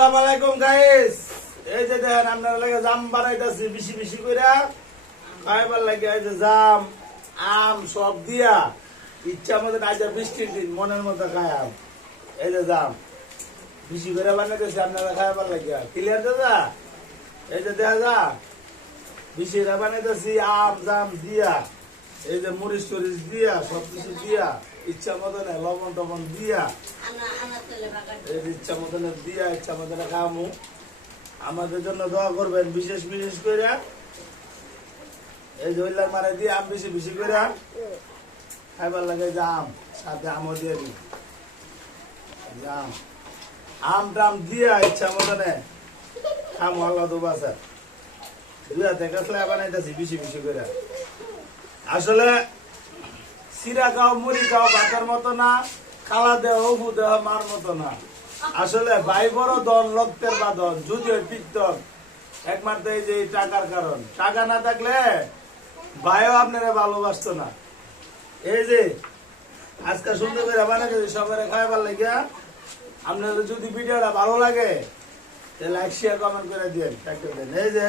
আসসালামু আলাইকুম গাইস। এই যে দেখেন আপনারা লাগে জাম বানাইতাছি বেশি বেশি কইরা খাইবার লাগে। এই যে জাম আম সব দিয়া ইচ্ছা মতো আজ বৃষ্টির দিন মনের মতো খায় আম। এই যে জাম বেশি করে বানাইতেছি আপনারা খাইবার লাগে। ক্লিয়ার দাদা? এই যে দেখা যা বেশি করে বানাইতেছি আম জাম দিয়া, এই যে মরিচ টরিচ দিয়া সবকিছু দিয়া ইচ্ছা মতন লবণ টবণ দিয়া ইচ্ছা মতন দিয়া ইচ্ছা মতন খামু। আমাদের জন্য দোয়া করবেন বিশেষ বিশেষ করে। এই যে হইলার মারে দিয়ে আম বেশি বেশি করে খাইবার লাগে। যে আম সাথে আমও দিয়ে দিই, আম টাম দিয়া ইচ্ছা মতনে খামু। আল্লাহ তো বাসা দুই হাতে কাছলা বানাইতেছি বেশি বেশি করে। আসলে সিরা খাও মুড়ি খাও বাতার মতো না, খালা দেহ হবু দেহ মার মতো না। আসলে ভাই বড় দন লক্তের বাদন যদিও পিত্তন একমাত্র এই যে টাকার কারণ। টাকা না থাকলে ভাইও আপনারা ভালোবাসতো না। এই যে আজকে সুন্দর করে বানাই সবাই খাইবার লাগিয়া। আপনাদের যদি ভিডিওটা ভালো লাগে লাইক শেয়ার কমেন্ট করে দিন। এই যে